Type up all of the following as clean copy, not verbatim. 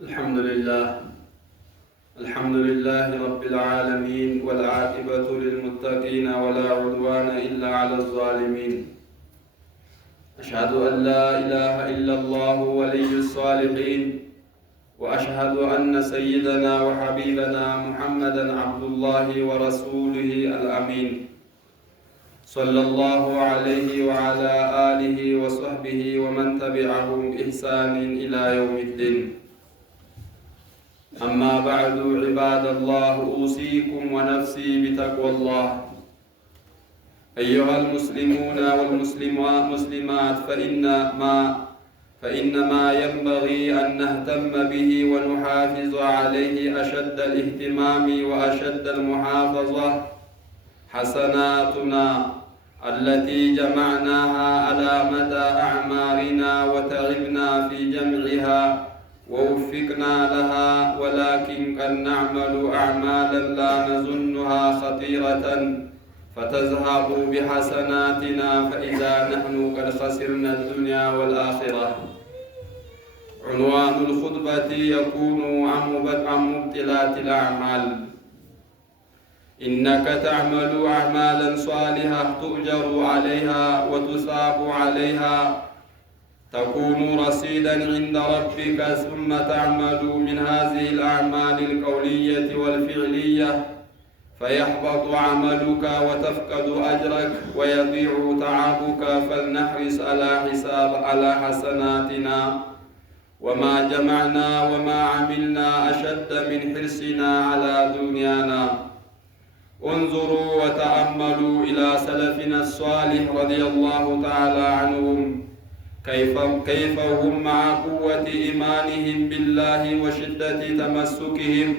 الحمد لله رب العالمين، والعاقبة للمتقين ولا عدوان إلا على الظالمين. أشهد أن لا إله إلا الله ولي الصالحين، وأشهد أن سيدنا وحبيبنا محمدا عبد الله ورسوله الأمين، صلى الله عليه وعلى آله وصحبه ومن تبعهم بإحسان إلى يوم الدين. أما بعد، عباد الله، أوصيكم ونفسي بتقوى الله. أيها المسلمون والمسلمات، فإن ما ينبغي أن نهتم به ونحافظ عليه أشد الاهتمام وأشد المحافظة حسناتنا التي جمعناها على مدى أعمارنا وتعبنا في جمعها ووفقنا لها، ولكن قد نعمل أعمالا لا نظنها خطيرة فتذهب بحسناتنا، فإذا نحن قد خسرنا الدنيا والآخرة. عنوان الخطبة يكون عن مبطلات الأعمال. إنك تعمل أعمالا صالحة تؤجر عليها وتثاب عليها، تكون رصيدا عند ربك، ثم تعمل من هذه الأعمال القولية والفعلية فيحبط عملك وتفقد أجرك ويضيع تعبك. فلنحرص على حسناتنا، وما جمعنا وما عملنا أشد من حرصنا على دنيانا. انظروا وتأملوا إلى سلفنا الصالح رضي الله تعالى عنهم، كيف هم مع قوة إيمانهم بالله وشدة تمسكهم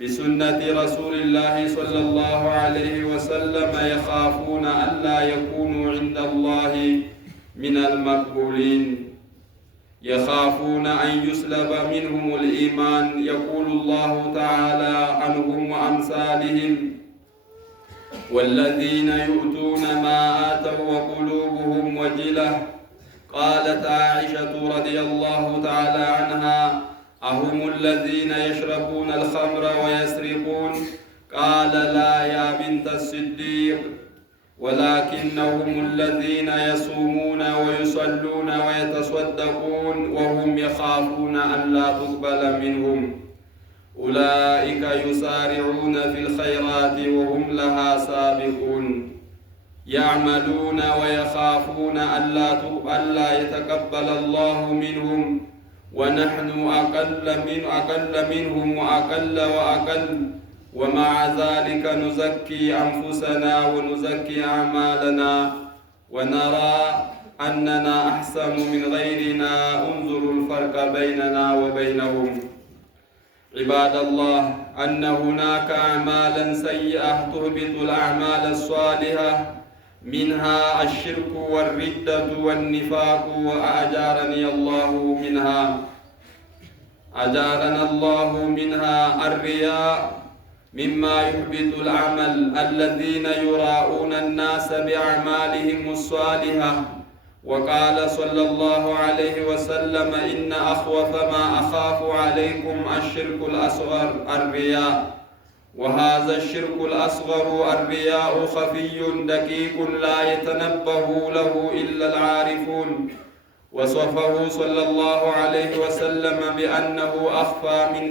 بسنة رسول الله صلى الله عليه وسلم يخافون ألا يكونوا عند الله من المقبولين، يخافون أن يسلب منهم الإيمان. يقول الله تعالى عنهم وأمثالهم: والذين يؤتون ما آتوا وقلوبهم وجلة. قالت عائشة رضي الله تعالى عنها: أهم الذين يشربون الخمر ويسرقون؟ قال: لا يا بنت الصديق، ولكنهم الذين يصومون ويصلون ويتصدقون وهم يخافون أن لا تقبل منهم. أولئك يسارعون في الخيرات وهم لها سابقون، يعملون ويخافون ألا يتقبل الله منهم، ونحن أقل منهم وأقل، ومع ذلك نزكي أنفسنا ونزكي أعمالنا ونرى أننا أحسن من غيرنا. انظروا الفرق بيننا وبينهم. عباد الله، أن هناك أعمالا سيئة تهبط الأعمال الصالحة، منها الشرك والردة والنفاق، وأجارني الله منها الرياء مما يحبط العمل، الذين يراءون الناس بأعمالهم الصالحة. وقال صلى الله عليه وسلم: إن أخوف ما أخاف عليكم الشرك الأصغر الرياء. وهذا الشرك الأصغر الرياء خفي دقيق لا يتنبه له إلا العارفون. وصفه صلى الله عليه وسلم بأنه أخفى من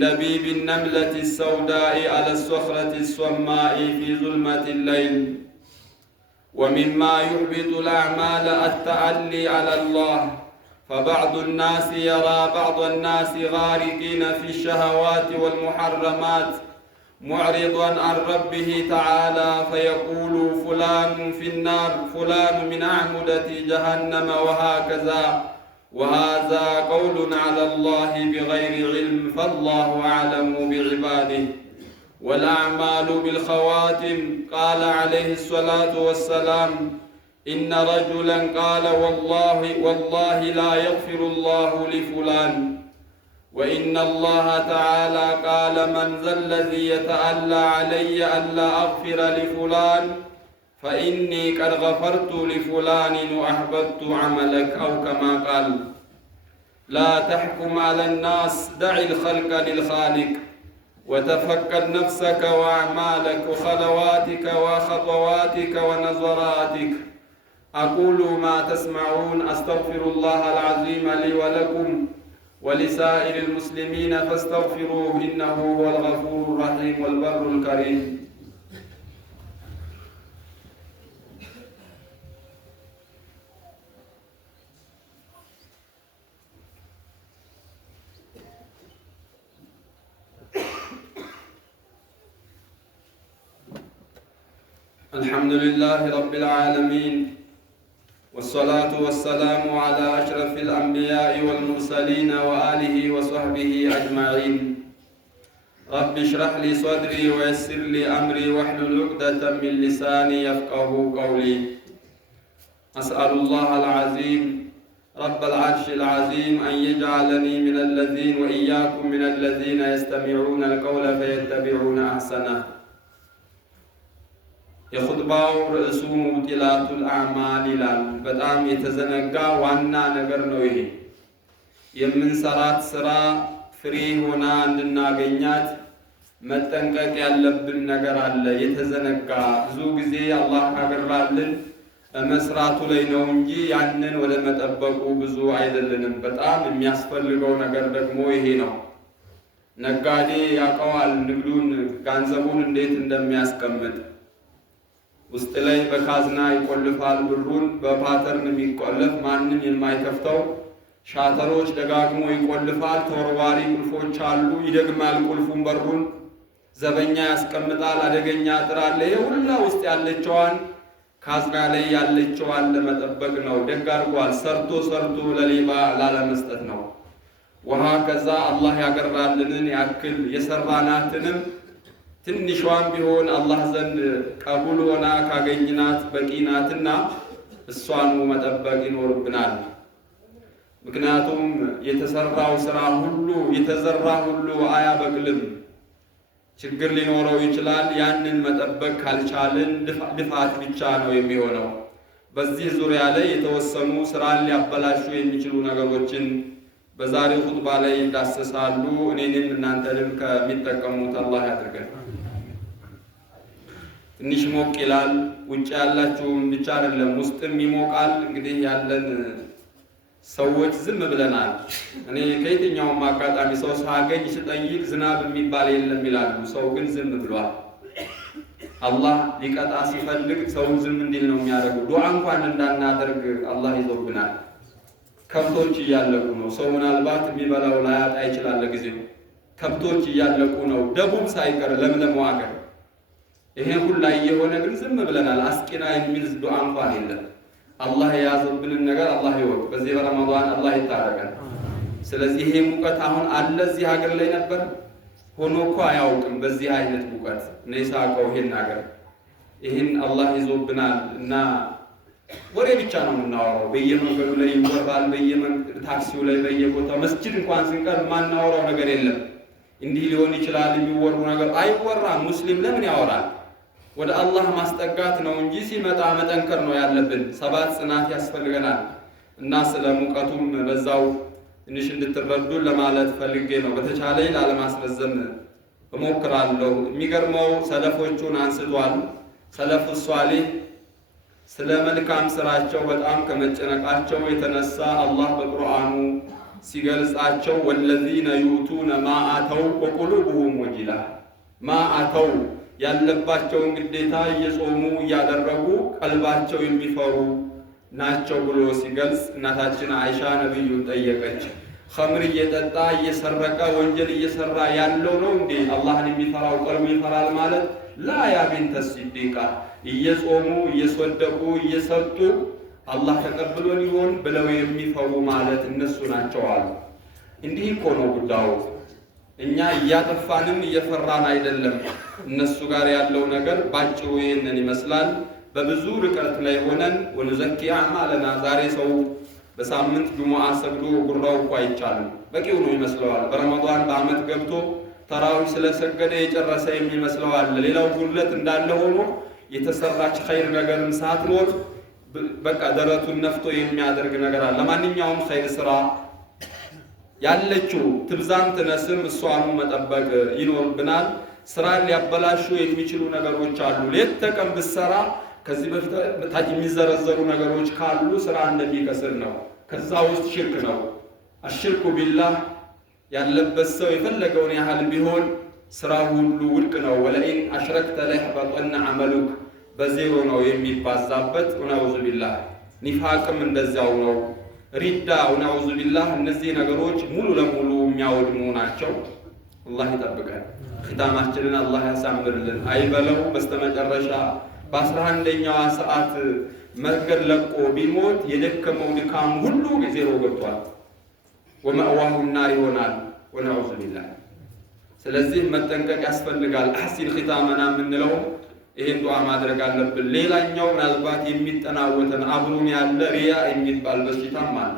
دبيب النملة السوداء على الصخرة الصماء في ظلمة الليل. ومما يحبط الأعمال التعلي على الله، فبعض الناس يرى بعض الناس غارقين في الشهوات والمحرمات معرضا عن ربه تعالى، فيقول: فلان في النار، فلان من أعمدة جهنم، وهكذا. وهذا قول على الله بغير علم، فالله أعلم بعباده. والأعمال بالخواتم. قال عليه الصلاة والسلام: إن رجلا قال: والله لا يغفر الله لفلان. وإن الله تعالى قال: من ذا الذي يتألى علي ألا أغفر لفلان؟ فإني قد غفرت لفلان وأحببت عملك، أو كما قال. لا تحكم على الناس، دع الخلق للخالق، وتفقد نفسك وأعمالك وخلواتك وخطواتك ونظراتك. أقول ما تسمعون، أستغفر الله العظيم لي ولكم ولسائر المسلمين فاستغفروه إنه هو الغفور الرحيم والبر الكريم. الحمد لله رب العالمين، والصلاة والسلام على أشرف الأنبياء والمرسلين وآله وصحبه أجمعين. رب اشرح لي صدري ويسر لي أمري واحلل عقدة من لساني يفقه قولي. أسأل الله العظيم رب العرش العظيم أن يجعلني من الذين وإياكم من الذين يستمعون القول فيتبعون أحسنه. የኹጥባው ርዕሱ ሙብጢላቱል አዕማል ይላል። በጣም የተዘነጋ ዋና ነገር ነው ይሄ። የምንሰራት ስራ ፍሬ ሆና እንድናገኛት መጠንቀቅ ያለብን ነገር አለ። የተዘነጋ ብዙ ጊዜ አላህ ካገራልን መስራቱ ላይ ነው እንጂ ያንን ወደ መጠበቁ ብዙ አይደለንም። በጣም የሚያስፈልገው ነገር ደግሞ ይሄ ነው። ነጋዴ ያውቀዋል ንግዱን፣ ገንዘቡን እንዴት እንደሚያስቀምጥ። ውስጥ ላይ በካዝና ይቆልፋል ብሩን፣ በፓተርን የሚቆለፍ ማንም የማይከፍተው ሻተሮች ደጋግሞ ይቆልፋል። ተወርዋሪ ቁልፎች አሉ፣ ይደግማል ቁልፉን በሩን፣ ዘበኛ ያስቀምጣል፣ አደገኛ አጥር አለ። የሁላ ውስጥ ያለችዋን ካዝና ላይ ያለችዋን ለመጠበቅ ነው። ደግ አድርጓል። ሰርቶ ሰርቶ ለሌባ ላለመስጠት ነው። ውሃ ከዛ አላህ ያገራልንን ያክል የሰራናትንም ትንሿን ቢሆን አላህ ዘንድ ቀቡል ሆና ካገኝናት በቂናትና እሷኑ መጠበቅ ይኖርብናል። ምክንያቱም የተሰራው ስራ ሁሉ የተዘራ ሁሉ አያበቅልም። ችግር ሊኖረው ይችላል። ያንን መጠበቅ ካልቻልን ልፋት ብቻ ነው የሚሆነው። በዚህ ዙሪያ ላይ የተወሰኑ ስራን ሊያበላሹ የሚችሉ ነገሮችን በዛሬው ኹጥባ ላይ ይዳሰሳሉ። እኔንም እናንተንም ከሚጠቀሙት አላህ ያድርገን። ትንሽ ሞቅ ይላል። ውጭ ያላችሁም ብቻ አይደለም ውስጥም ይሞቃል። እንግዲህ ያለን ሰዎች ዝም ብለናል። እኔ ከየትኛውም አጋጣሚ ሰው ሳገኝ ስጠይቅ ዝናብ የሚባል የለም ይላሉ። ሰው ግን ዝም ብሏል። አላህ ሊቀጣ ሲፈልግ ሰውን ዝም እንዲል ነው የሚያደርገው። ዱዓ እንኳን እንዳናደርግ አላህ ይዞብናል። ከብቶች እያለቁ ነው። ሰው ምናልባት የሚበላው ላያጣ ይችላል ለጊዜው። ከብቶች እያለቁ ነው፣ ደቡብ ሳይቀር ለምለም ሀገር። ይሄ ሁላ እየሆነ ግን ዝም ብለናል። አስቂና የሚል ዱዓ እንኳን የለም። አላህ የያዘብንን ነገር አላህ ይወቅ። በዚህ በረመዳን አላህ ይታረቀን። ስለዚህ ይሄ ሙቀት አሁን አለ እዚህ ሀገር ላይ ነበር ሆኖ እኮ አያውቅም። በዚህ አይነት ሙቀት እኔ ሳውቀው ይሄን ሀገር ይህን አላህ ይዞብናል እና ወሬ ብቻ ነው የምናወራው። በየመንገዱ ላይ ይወራል፣ ታክሲው ላይ በየቦታው መስጂድ እንኳን ስንቀር ማናወራው ነገር የለም። እንዲህ ሊሆን ይችላል የሚወሩ ነገር አይወራም። ሙስሊም ለምን ያወራል? ወደ አላህ ማስጠጋት ነው እንጂ ሲመጣ መጠንከር ነው ያለብን። 7 ጽናት ያስፈልገናል እና ስለ ሙቀቱም በዛው ትንሽ እንድትረዱን ለማለት ፈልጌ ነው። በተቻለኝ ላለማስረዘም እሞክራለሁ። የሚገርመው ሰለፎቹን አንስቷል። ሰለፉ ሷሊህ ስለ መልካም ስራቸው በጣም ከመጨነቃቸው የተነሳ አላህ በቁርአኑ ሲገልጻቸው ወለዚነ ዩቱነ ማ አተው ወቁሉቡሁም ወጂላ ማ አተው ያለባቸውን ግዴታ እየጾሙ እያደረጉ ቀልባቸው የሚፈሩ ናቸው ብሎ ሲገልጽ እናታችን አይሻ ነብዩን ጠየቀች። ኸምር እየጠጣ እየሰረቀ ወንጀል እየሰራ ያለው ነው እንዴ አላህን የሚፈራው ቀልቡ ይፈራል ማለት? ላ ያ ቢንተ ሲዲቃ እየጾሙ እየሰደቁ እየሰጡ አላህ ተቀብሎን ይሆን ብለው የሚፈሩ ማለት እነሱ ናቸው አሉ። እንዲህ እኮ ነው ጉዳዩ። እኛ እያጠፋንም እየፈራን አይደለም። እነሱ ጋር ያለው ነገር ባጭሩ ይሄንን ይመስላል። በብዙ ርቀት ላይ ሆነን ወንዘኪ አዕማለና ዛሬ ሰው በሳምንት ጁሙዓ ሰግዶ ጉራው እኮ አይቻልም፣ በቂው ነው ይመስለዋል። በረመዳን በአመት ገብቶ ተራዊህ ስለሰገደ የጨረሰ የሚመስለዋል። ሌላው ጉድለት እንዳለ ሆኖ የተሰራች ኸይር ነገርም ሳትኖር በቃ ደረቱን ነፍቶ የሚያደርግ ነገር አለ። ለማንኛውም ኸይር ስራ ያለችው ትብዛም ትነስም እሷኑ መጠበቅ ይኖርብናል። ስራን ሊያበላሹ የሚችሉ ነገሮች አሉ። ሌት ተቀን ብትሰራ ከዚህ በታች የሚዘረዘሩ ነገሮች ካሉ ስራ እንደሚከስር ነው። ከዛ ውስጥ ሽርክ ነው። አሽርኩ ቢላህ ያለበት ሰው የፈለገውን ያህል ቢሆን ስራ ሁሉ ውድቅ ነው። ወለኢን አሽረክተ ለይሕበጠነ ዐመሉክ በዜሮ ነው የሚባዛበት። ወነዑዙ ቢላህ። ኒፋቅም እንደዚያው ነው። ሪዳ ወነዑዙ ቢላህ። እነዚህ ነገሮች ሙሉ ለሙሉ የሚያወድሙ ናቸው። አላህ ይጠብቀን። ኺታማችንን አላህ ያሳምርልን። አይበለው በስተመጨረሻ በ11ኛዋ ሰዓት መንገድ ለቆ ቢሞት የደከመው ድካም ሁሉ ዜሮ ገብቷል። ወመእዋሁ ናር ይሆናል። ወነዑዙ ቢላህ። ስለዚህ መጠንቀቅ ያስፈልጋል። አሕሲን ኺታመና የምንለው ይህን ዱዓ ማድረግ አለብን። ሌላኛው ምናልባት የሚጠናወተን አብሮን ያለ ሪያ የሚባል በሽታም አለ።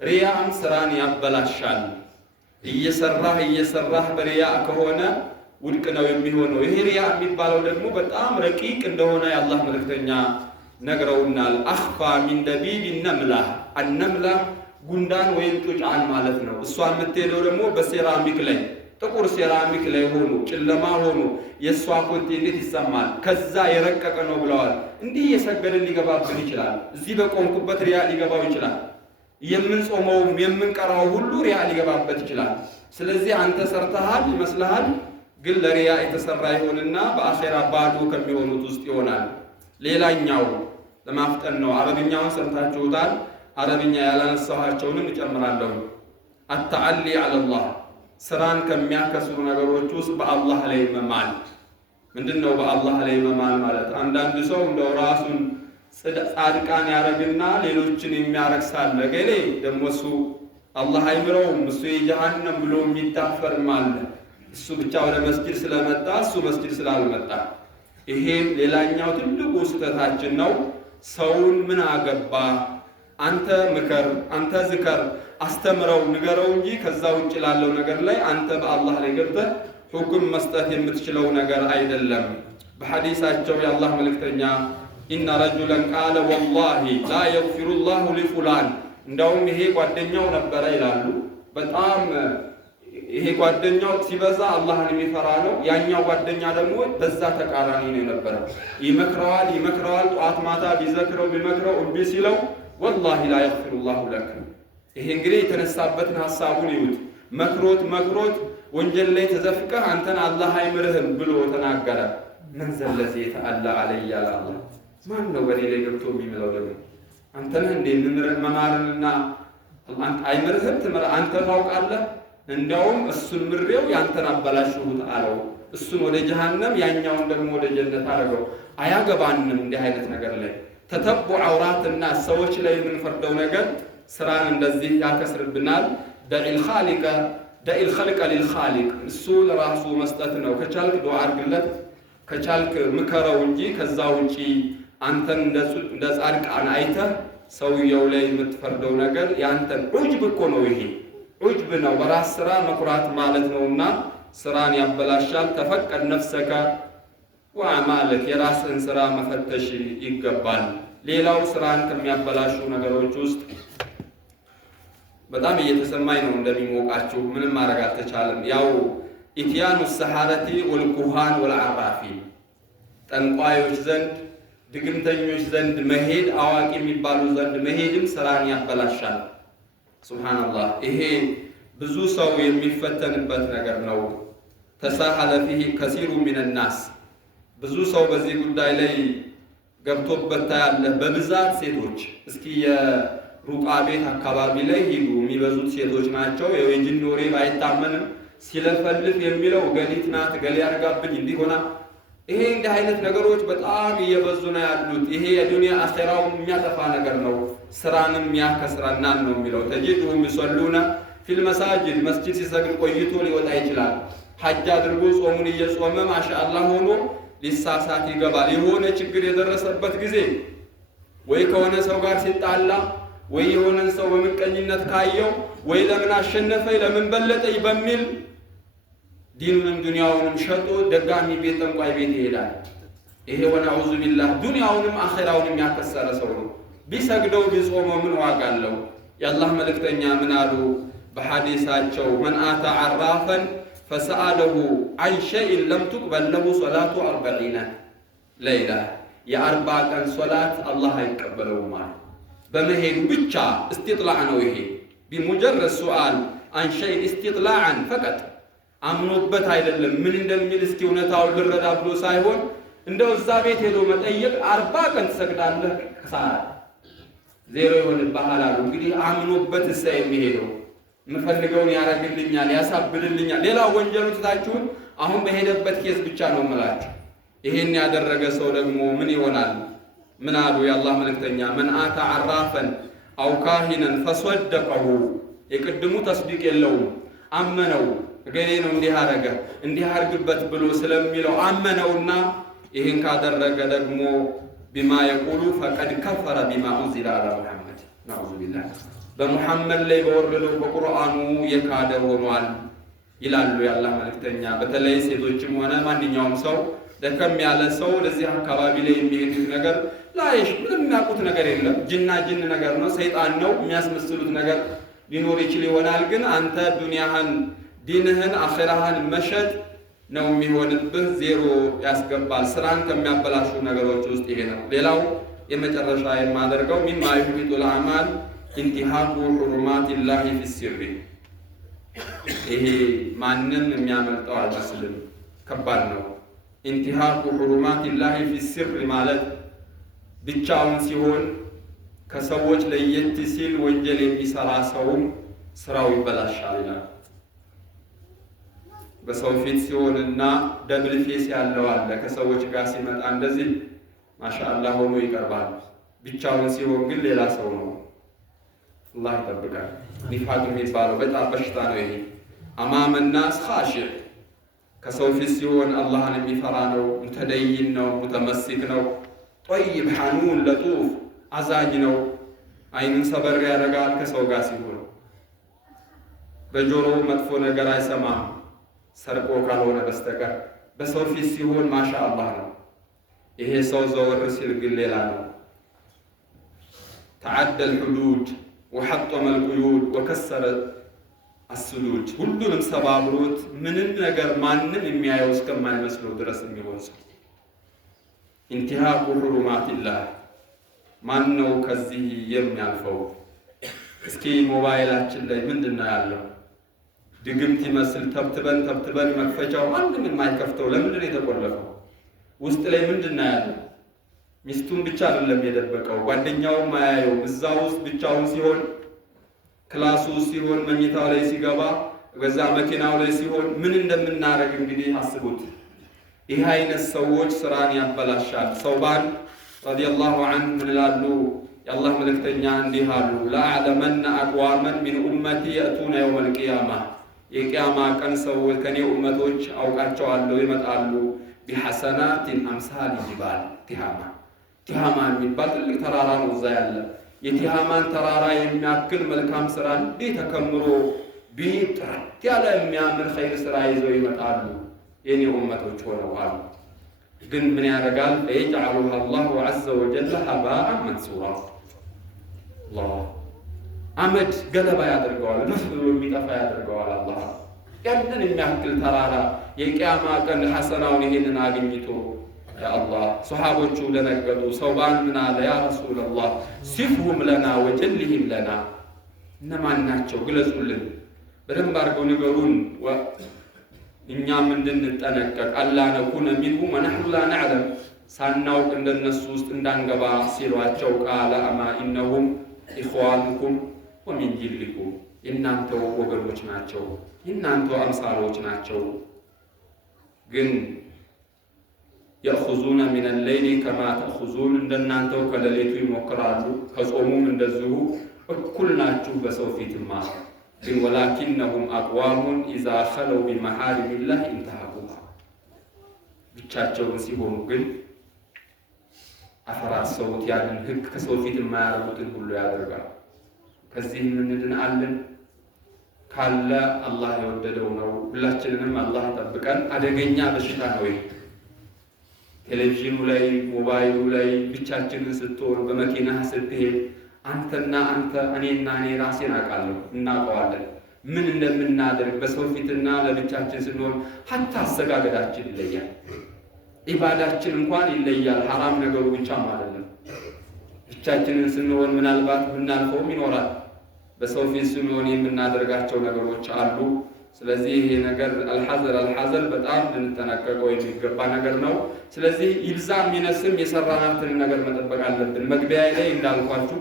ሪያም ስራን ያበላሻል። እየሰራህ በሪያ ከሆነ ውድቅ ነው የሚሆነው። ይሄ ሪያ የሚባለው ደግሞ በጣም ረቂቅ እንደሆነ የአላህ መልእክተኛ ነግረውናል። አኽፋ ሚን ደቢብ ነምላህ። አነምላህ ጉንዳን ወይም ጩጫን ማለት ነው። እሷ የምትሄደው ደግሞ በሴራሚክ ላይ ጥቁር ሴራሚክ ላይ ሆኖ ጨለማ ሆኖ የእሷ ኮቴ እንዴት ይሰማል? ከዛ የረቀቀ ነው ብለዋል። እንዲህ የሰገድን ሊገባብን ይችላል። እዚህ በቆምኩበት ሪያ ሊገባው ይችላል። የምንጾመውም የምንቀራው ሁሉ ሪያ ሊገባበት ይችላል። ስለዚህ አንተ ሰርተሃል ይመስልሃል፣ ግን ለሪያ የተሰራ ይሆንና በአኼራ ባዶ ከሚሆኑት ውስጥ ይሆናል። ሌላኛው ለማፍጠን ነው። አረብኛውን ሰምታችሁታል። አረብኛ ያላነሳኋቸውንም እጨምራለሁ። አተዓሊ ዐለላህ ስራን ከሚያከስሩ ነገሮች ውስጥ በአላህ ላይ መማል። ምንድን ነው በአላህ ላይ መማል ማለት? አንዳንድ ሰው እንደው ራሱን ጻድቃን ያረግና ሌሎችን የሚያረክሳለ ገሌ ደግሞ እሱ አላህ አይምረውም እሱ የጀሃነም ብሎ የሚታፈርም አለ። እሱ ብቻ ወደ መስጊድ ስለመጣ እሱ መስጊድ ስላልመጣ። ይሄም ሌላኛው ትልቁ ስህተታችን ነው። ሰውን ምን አገባ? አንተ ምከር፣ አንተ ዝከር፣ አስተምረው፣ ንገረው እንጂ ከዛ ውጭ ላለው ነገር ላይ አንተ በአላህ ላይ ገብተህ ሁክም መስጠት የምትችለው ነገር አይደለም። በሐዲሳቸው የአላህ መልእክተኛ ኢነ ረጁለን ቃለ ወላሂ ላ የግፊሩ ላሁ ሊፉላን፣ እንዳውም ይሄ ጓደኛው ነበረ ይላሉ። በጣም ይሄ ጓደኛው ሲበዛ አላህን የሚፈራ ነው። ያኛው ጓደኛ ደግሞ በዛ ተቃራኒ ነው የነበረው። ይመክረዋል፣ ጠዋት ማታ ቢዘክረው ቢመክረው እምቢ ሲለው ወላሂ ላ የግፊሩ ላሁ ለክ። ይሄ እንግዲህ የተነሳበትን ሀሳቡን ይዩት። መክሮት ወንጀል ላይ ተዘፍቀህ አንተን አላህ አይምርህም ብሎ ተናገረ። ምን ዘለዚ የተአላ አለይ ያለ አላህ ማን ነው በኔ ላይ ገብቶ የሚምለው? ደግሞ አንተ ነህ እንዴ መማርንና አይምርህም ትምር አንተ ታውቃለህ። እንዲያውም እሱን ምሬው ያንተን አበላሽሁት አለው። እሱን ወደ ጀሃነም ያኛውን ደግሞ ወደ ጀነት አደረገው። አያገባንም እንዲህ አይነት ነገር ላይ ተተቡ ዐውራትና ሰዎች ላይ የምንፈርደው ነገር ስራን እንደዚህ ያከስርብናል። ደዒል ኸልቀ ሊልኻሊቅ፣ እሱ ለራሱ መስጠት ነው። ከቻልክ ዱዓ አድርግለት፣ ከቻልክ ምከረው እንጂ ከዛ ውጪ አንተን እንደ ጻድቃን አይተህ ሰውየው ላይ የምትፈርደው ነገር ያንተን ዑጅብ እኮ ነው። ይሄ ዑጅብ ነው፣ በራስ ስራ መኩራት ማለት ነውና ስራን ያበላሻል። ተፈቀድ ነፍሰከ ወአዕማለክ፣ የራስህን ስራ መፈተሽ ይገባል። ሌላው ስራን ከሚያበላሹ ነገሮች ውስጥ በጣም እየተሰማኝ ነው እንደሚሞቃችሁ፣ ምንም ማድረግ አልተቻለም። ያው ኢትያኑ ሰሐረቲ ወልኩሃን ወልዓራፊን፣ ጠንቋዮች ዘንድ ድግምተኞች ዘንድ መሄድ፣ አዋቂ የሚባሉ ዘንድ መሄድም ስራን ያበላሻል። ሱብሃንአላህ፣ ይሄ ብዙ ሰው የሚፈተንበት ነገር ነው። ተሳሐለ ፊህ ከሲሩ ሚነናስ፣ ብዙ ሰው በዚህ ጉዳይ ላይ ገብቶበት ታያለህ። በብዛት ሴቶች፣ እስኪ የሩቃ ቤት አካባቢ ላይ ሂዱ፣ የሚበዙት ሴቶች ናቸው። የጅን ወሬ ባይታመንም ሲለፈልፍ የሚለው ገሊት ናት፣ ገሌ አድርጋብኝ እንዲሆና። ይሄ እንዲህ አይነት ነገሮች በጣም እየበዙ ነው ያሉት። ይሄ የዱንያ አኼራው የሚያጠፋ ነገር ነው፣ ስራንም ያከስራናል ነው የሚለው። ተጂዱሁም ይሰሉነ ፊል መሳጅድ፣ መስጂድ ሲሰግድ ቆይቶ ሊወጣ ይችላል። ሐጅ አድርጎ ጾሙን እየጾመ ማሻአላህ ሆኖ ሊሳሳት ይገባል። የሆነ ችግር የደረሰበት ጊዜ ወይ ከሆነ ሰው ጋር ሲጣላ ወይ የሆነን ሰው በምቀኝነት ካየው ወይ ለምን አሸነፈኝ ለምን በለጠኝ በሚል ዲኑንም ዱንያውንም ሸጦ ደጋሚ ቤት ጠንቋይ ቤት ይሄዳል። ይሄ ወነዑዙ ቢላህ ዱንያውንም አኼራውንም ያከሰረ ሰው ነው። ቢሰግደው ቢጾመው ምን ዋጋ አለው? የአላህ መልእክተኛ ምን አሉ? በሐዲሳቸው መን አታ ዓራፈን ፈሰአለሁ አን ሸይን ለም ቱቅበል ለሁ ሶላቱ 40 ለይላ የ40 ቀን ሶላት አላህ አይቀበለውም ማለት በመሄዱ ብቻ እስቲጥላዕ ነው። ይሄ ቢሙጀረድ ሱአል አን ሸይን እስቲጥላዕን ፈቀጥ አምኖበት አይደለም ምን እንደሚል እስኪ እውነታውን ልረዳ ብሎ ሳይሆን እንደው እዛ ቤት ሄዶ መጠየቅ 40 ቀን ትሰግዳለህ ሰዓት ዜሮ ይሆንብሃል አሉ። እንግዲህ አምኖበት እሳ የሚሄደው የምፈልገውን ያረግልኛል ያሳብልልኛል ሌላ ወንጀሉ ትታችሁን አሁን በሄደበት ኬዝ ብቻ ነው የምላችሁ። ይሄን ያደረገ ሰው ደግሞ ምን ይሆናል? ምን አሉ የአላህ መልእክተኛ? መን አታ ዓራፈን አው ካሂነን ፈሰደቀሁ የቅድሙ ተስዲቅ የለውም አመነው እገሌ ነው እንዲህ አረገ እንዲህ አርግበት ብሎ ስለሚለው አመነውና ይህን ካደረገ ደግሞ ቢማ የቁሉ ፈቀድ ከፈረ ቢማ ኡንዚለ አላ ሙሐመድ ነዑዙ ቢላህ በሙሐመድ ላይ በወረደው በቁርአኑ የካደ ሆኗል ይላሉ የአላህ መልእክተኛ። በተለይ ሴቶችም ሆነ ማንኛውም ሰው ደከም ያለ ሰው ወደዚህ አካባቢ ላይ የሚሄዱት ነገር ላይሽ ምንም የሚያውቁት ነገር የለም ጅና ጅን ነገር ነው ሰይጣን ነው የሚያስመስሉት ነገር ሊኖር ይችል ይሆናል። ግን አንተ ዱንያህን ዲንህን አኺራህን መሸጥ ነው የሚሆንብህ ዜሮ ያስገባል። ስራን ከሚያበላሹ ነገሮች ውስጥ ይሄ ነው። ሌላው የመጨረሻ የማደርገው ሚማ ይሁዲቱል አዕማል ኢንቲሃኩ ሁሩማቲላሂ ፊሲሪ ይሄ ማንም የሚያመልጠው አይመስልም ከባድ ነው። ኢንቲሃኩ ሁሩማቲላሂ ፊሲሪ ማለት ብቻውን ሲሆን ከሰዎች ለየት ሲል ወንጀል የሚሰራ ሰውም ስራው ይበላሻል ይላል። በሰው ፊት ሲሆንና ደብል ፌስ ያለው አለ ከሰዎች ጋር ሲመጣ እንደዚህ ማሻአላህ ሆኖ ይቀርባል። ብቻውን ሲሆን ግን ሌላ ሰው ነው። አላህ ይጠብቃል። ኒፋቅ የሚባለው በጣም በሽታ ነው። ይሄ አማመ ናስ ኻሺዕ ከሰው ፊት ሲሆን አላህን የሚፈራ ነው፣ ሙተደይን ነው፣ ሙተመሲክ ነው፣ ጠይብ ሐኑን ለጡፍ አዛኝ ነው። አይኑን ሰበር ያደርጋል ከሰው ጋር ሲሆን። በጆሮው መጥፎ ነገር አይሰማም ሰርቆ ካልሆነ በስተቀር። በሰው ፊት ሲሆን ማሻአላህ ነው። ይሄ ሰው ዘወር ሲል ግን ሌላ ነው። ተዓደል ሁዱድ ወሐጠመ ልቁዩድ ወከሰረ አስሉድ ሁሉንም ሰባብሮት ምንም ነገር ማንም የሚያየው እስከማይመስለው ድረስ የሚሆን ሰው። ኢንቲሃኩ ሁሩማቲላህ ማን ነው ከዚህ የሚያልፈው? እስኪ ሞባይላችን ላይ ምንድነው ያለው? ድግምት ይመስል ተብትበን መክፈቻው ማንም የማይከፍተው ለምንድን የተቆለፈው? ውስጥ ላይ ምንድነው ያለው? ሚስቱን ብቻ አይደለም የደበቀው ጓደኛውም አያየው። እዛ ውስጥ ብቻውን ሲሆን ክላሱ ሲሆን መኝታው ላይ ሲገባ በዛ መኪናው ላይ ሲሆን ምን እንደምናረግ እንግዲህ አስቡት። ይህ አይነት ሰዎች ስራን ያበላሻል። ሰውባን ረዲየላሁ ዐንሁ ምን ይላሉ? የአላህ መልእክተኛ እንዲህ አሉ፣ ለአዕለመነ አቅዋመን ሚን ኡመቲ የእቱነ የውመል ቂያማ የቂያማ ቀን ሰዎች ከኔ ኡመቶች አውቃቸዋለሁ ይመጣሉ ቢሐሰናቲን አምሳል ጅባል ቲሃማ ቲሃማ የሚባል ትልቅ ተራራ ነው እዛ ያለ። የቲሃማን ተራራ የሚያክል መልካም ስራ እንዲህ ተከምሮ ቢጥራት ያለ የሚያምር ኸይር ስራ ይዘው ይመጣሉ የኔ ኡመቶች ሆነው አሉ። ግን ምን ያደርጋል? ፈየጅዐሉሃ አላሁ ዐዘ ወጀለ ሀባአን መንሱራ አላህ አመድ ገለባ ያደርገዋል፣ ነፍ ብሎ የሚጠፋ ያደርገዋል። አላህ ያንን የሚያክል ተራራ የቂያማ ቀን ሐሰናውን ይሄንን አግኝቶ ያአላህ ሱሐቦቹ ደነገጡ። ሰውባን ምን አለ? ያ ረሱለላህ ሲፍሁም ለና ወጀልህም ለና እነማን ናቸው ግለጹልን፣ በደንብ አድርገው ንገሩን፣ እኛም እንድንጠነቀቅ አላ ነኩነ ሚንሁም ወነሕኑ ላ ነዕለም ሳናውቅ እንደነሱ ውስጥ እንዳንገባ ሲሏቸው ቃለ አማ ኢነሁም ኢኽዋኑኩም ወሚን ጅልኩም የእናንተው ወገኖች ናቸው፣ የእናንተው አምሳሎች ናቸው። ግን የእኹዙነ ሚነ ሌይሊ ከማ ተእኹዙን እንደናንተው ከሌሊቱ ይሞክራሉ፣ ከጾሙም እንደዚሁ እኩል ናችሁ በሰው ፊትማ። ግን ወላኪነሁም አቅዋሙን ኢዛ ኸለው ቢመሓሪሚላህ ኢንተሃኩሃ ብቻቸውን ሲሆኑ ግን አፈራርሰውት ያንን ህግ ከሰው ፊት የማያደርጉትን ሁሉ ያደርጋል። ከዚህ እንድናለን ካለ አላህ የወደደው ነው። ሁላችንንም አላህ ጠብቀን። አደገኛ በሽታ ነው። ቴሌቪዥኑ ላይ ሞባይሉ ላይ ብቻችንን ስትሆን በመኪና ስትሄድ አንተና አንተ እኔና እኔ ራሴን አውቃለሁ እናውቀዋለን። ምን እንደምናደርግ በሰው ፊትና ለብቻችን ስንሆን ሀታ አሰጋገዳችን ይለያል። ኢባዳችን እንኳን ይለያል። ሐራም ነገሩ ብቻም አይደለም። ብቻችንን ስንሆን ምናልባት ብናልፈውም ይኖራል። በሰው ፊት ስንሆን የምናደርጋቸው ነገሮች አሉ። ስለዚህ ይሄ ነገር አልሐዘር በጣም ልንጠነቀቀው የሚገባ ነገር ነው። ስለዚህ ይብዛም ይነስም የሰራናትን ነገር መጠበቅ አለብን። መግቢያ ላይ እንዳልኳችሁ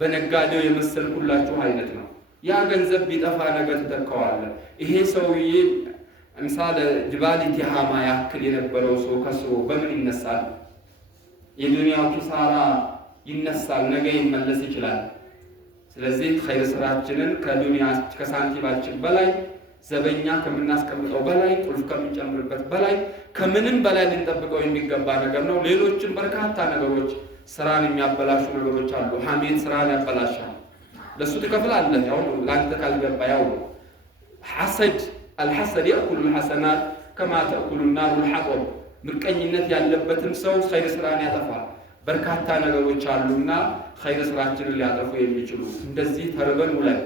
በነጋዴው የመሰልኩላችሁ አይነት ነው። ያ ገንዘብ ቢጠፋ ነገር ትተካዋለህ። ይሄ ሰውዬ ምሳሌ ጅባል ኢቲሃማ ያክል የነበረው ሰው ከስሮ በምን ይነሳል? የዱንያው ኪሳራ ይነሳል፣ ነገ ይመለስ ይችላል። ስለዚህ ኸይር ስራችንን ከዱንያ ከሳንቲማችን በላይ ዘበኛ ከምናስቀምጠው በላይ ቁልፍ ከምንጨምርበት በላይ ከምንም በላይ ልንጠብቀው የሚገባ ነገር ነው። ሌሎችም በርካታ ነገሮች ስራን የሚያበላሹ ነገሮች አሉ። ሐሜት ስራን ያበላሻል። ለሱ ትከፍላለህ፣ ያው ነው። ላንተ ካልገባ ያው ነው። ሐሰድ አልሐሰድ ያእኩሉ الحسنات كما تأكل النار الحطب። ምቀኝነት ያለበትም ሰው ኸይር ስራን ያጠፋል። በርካታ ነገሮች አሉና ኸይር ስራችንን ሊያጠፉ የሚችሉ እንደዚህ ተርበን ውለን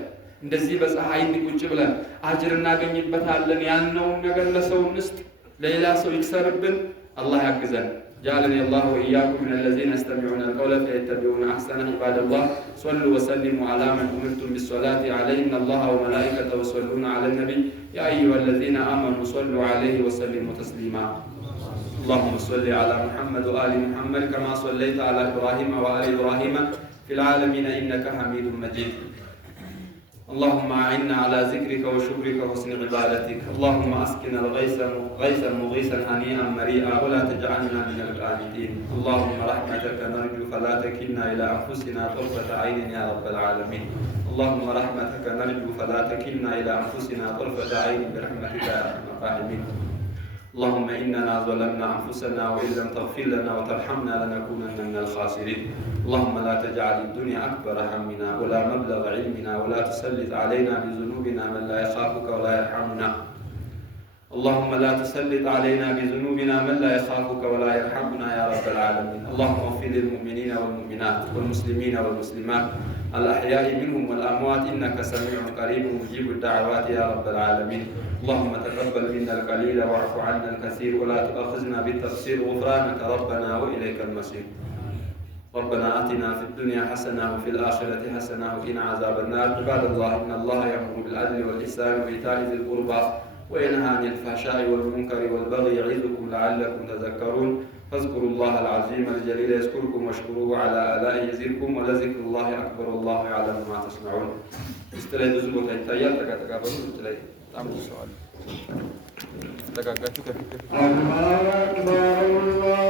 እንደዚህ በፀሐይ ቁጭ ብለን አጅር እናገኝበታለን ያልነውን ነገር ለሰው እንስጥ፣ ለሌላ ሰው ይክሰርብን። አላህ ያግዘን። جعلني الله وإياكم من الذين يستمعون القول فيتبعون أحسنه. عباد الله صلوا وسلموا على من أمرتم بالصلاة عليه إن الله وملائكته يصلون على النبي يا أيها الذين آمنوا صلوا عليه وسلموا تسليما. اللهم صل على محمد وآل محمد كما صليت على إبراهيم وآل إبراهيم في العالمين إنك حميد مجيد. اللهم أعنا على ذكرك وشكرك وحسن عبادتك. اللهم أسقنا غيثا مغيثا هنيئا مريئا ولا تجعلنا من القانطين. اللهم رحمتك نرجو فلا تكلنا إلى أنفسنا طرفة عين يا رب العالمين. اللهم رحمتك نرجو فلا تكلنا إلى أنفسنا طرفة عين برحمتك يا أرحم الراحمين. اللهم إننا ظلمنا أنفسنا وإن لم تغفر لنا وترحمنا لنكونن من الخاسرين. اللهم لا تجعل الدنيا أكبر همنا ولا مبلغ علمنا ولا تسلط علينا بذنوبنا من لا يخافك ولا يرحمنا. اللهم لا تسلط علينا بذنوبنا من لا يخافك ولا يرحمنا يا رب العالمين. اللهم اغفر للمؤمنين والمؤمنات والمسلمين والمسلمات الأحياء منهم والأموات إنك سميع قريب مجيب الدعوات يا رب العالمين. اللهم تقبل منا القليل واعف عنا الكثير ولا تؤاخذنا بالتقصير. غفرانك ربنا وإليك المصير. ربنا آتنا في الدنيا حسنة وفي الآخرة حسنة وقنا عذاب النار. عباد الله إن الله يأمر بالعدل والإحسان وإيتاء ذي القربى وينهى عن الفحشاء والمنكر والبغي يعظكم لعلكم تذكرون. فاذكروا الله العظيم الجليل يذكركم واشكروه على آلائه يزدكم ولذكر الله أكبر والله يعلم ما تصنعون. استلي بزبط التيار تكاتكابر استلي تعمل سؤال تكاكاتك الله أكبر الله